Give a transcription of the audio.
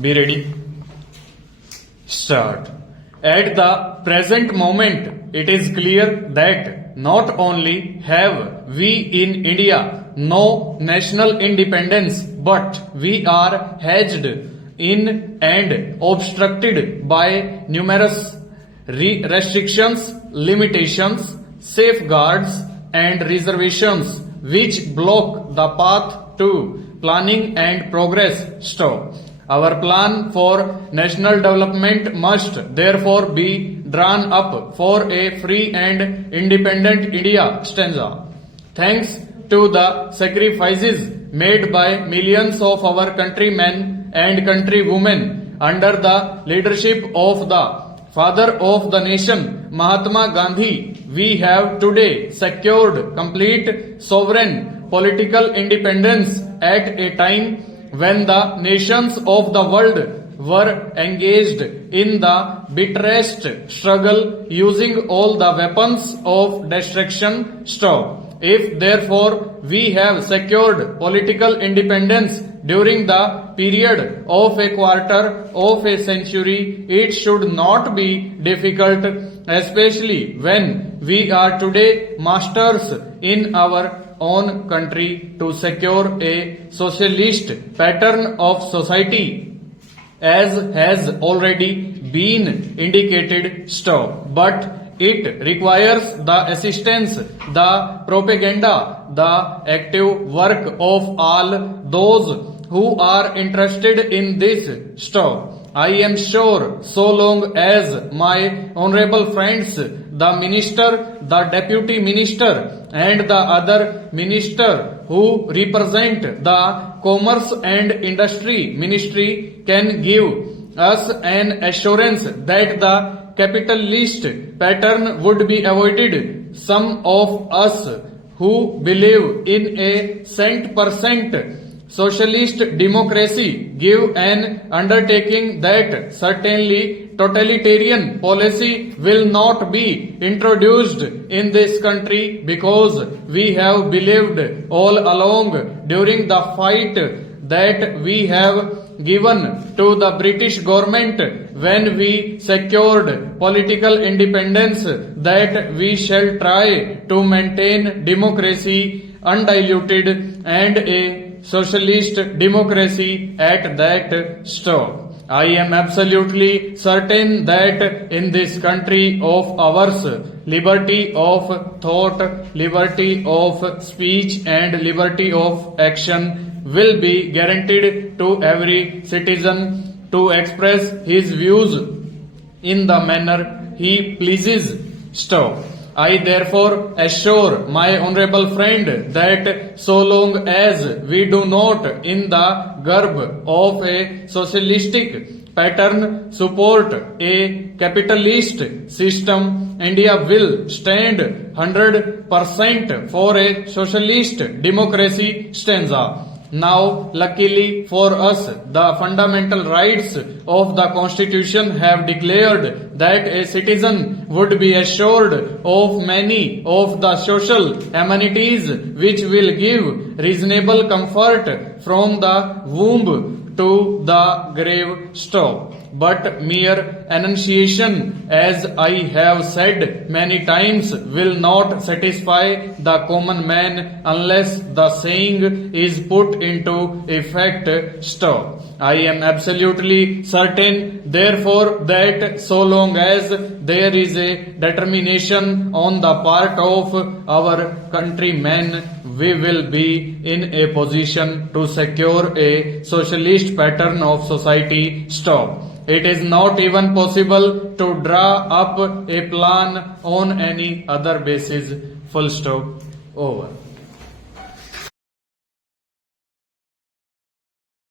Be ready. Start. At the present moment, it is clear that not only have we in India no national independence, but we are hedged in and obstructed by numerous restrictions, limitations, safeguards, and reservations which block the path to planning and progress. Stop. Our plan for national development must therefore be drawn up for a free and independent India. Stanza. Thanks to the sacrifices made by millions of our countrymen and countrywomen under the leadership of the Father of the nation, Mahatma Gandhi, we have today secured complete sovereign political independence at a time when the nations of the world were engaged in the bitterest struggle using all the weapons of destruction. Stop. If therefore we have secured political independence during the period of a quarter of a century, it should not be difficult, especially when we are today masters in our own country, to secure a socialist pattern of society, as has already been indicated. Stop. But it requires the assistance, the propaganda, the active work of all those who are interested in this. Stop. I am sure so long as my honorable friends, the minister, the deputy minister, and the other minister who represent the Commerce and Industry Ministry can give us an assurance that the capitalist pattern would be avoided, some of us who believe in a cent-per-cent socialist democracy give an undertaking that certainly totalitarian policy will not be introduced in this country, because we have believed all along during the fight that we have given to the British government when we secured political independence that we shall try to maintain democracy undiluted and a socialist democracy at that. Stop. I am absolutely certain that in this country of ours, liberty of thought, liberty of speech, and liberty of action will be guaranteed to every citizen to express his views in the manner he pleases. Stop. I therefore assure my honorable friend that so long as we do not, in the garb of a socialistic pattern, support a capitalist system, India will stand 100% for a socialist democracy. Stanza. Now, luckily for us, the fundamental rights of the Constitution have declared that a citizen would be assured of many of the social amenities which will give reasonable comfort from the womb to the grave. Stop. But mere enunciation, as I have said many times, will not satisfy the common man unless the saying is put into effect. Stop. I am absolutely certain, therefore, that so long as there is a determination on the part of our countrymen, we will be in a position to secure a socialist pattern of society. Stop. It is not even possible to draw up a plan on any other basis. Full stop. Over.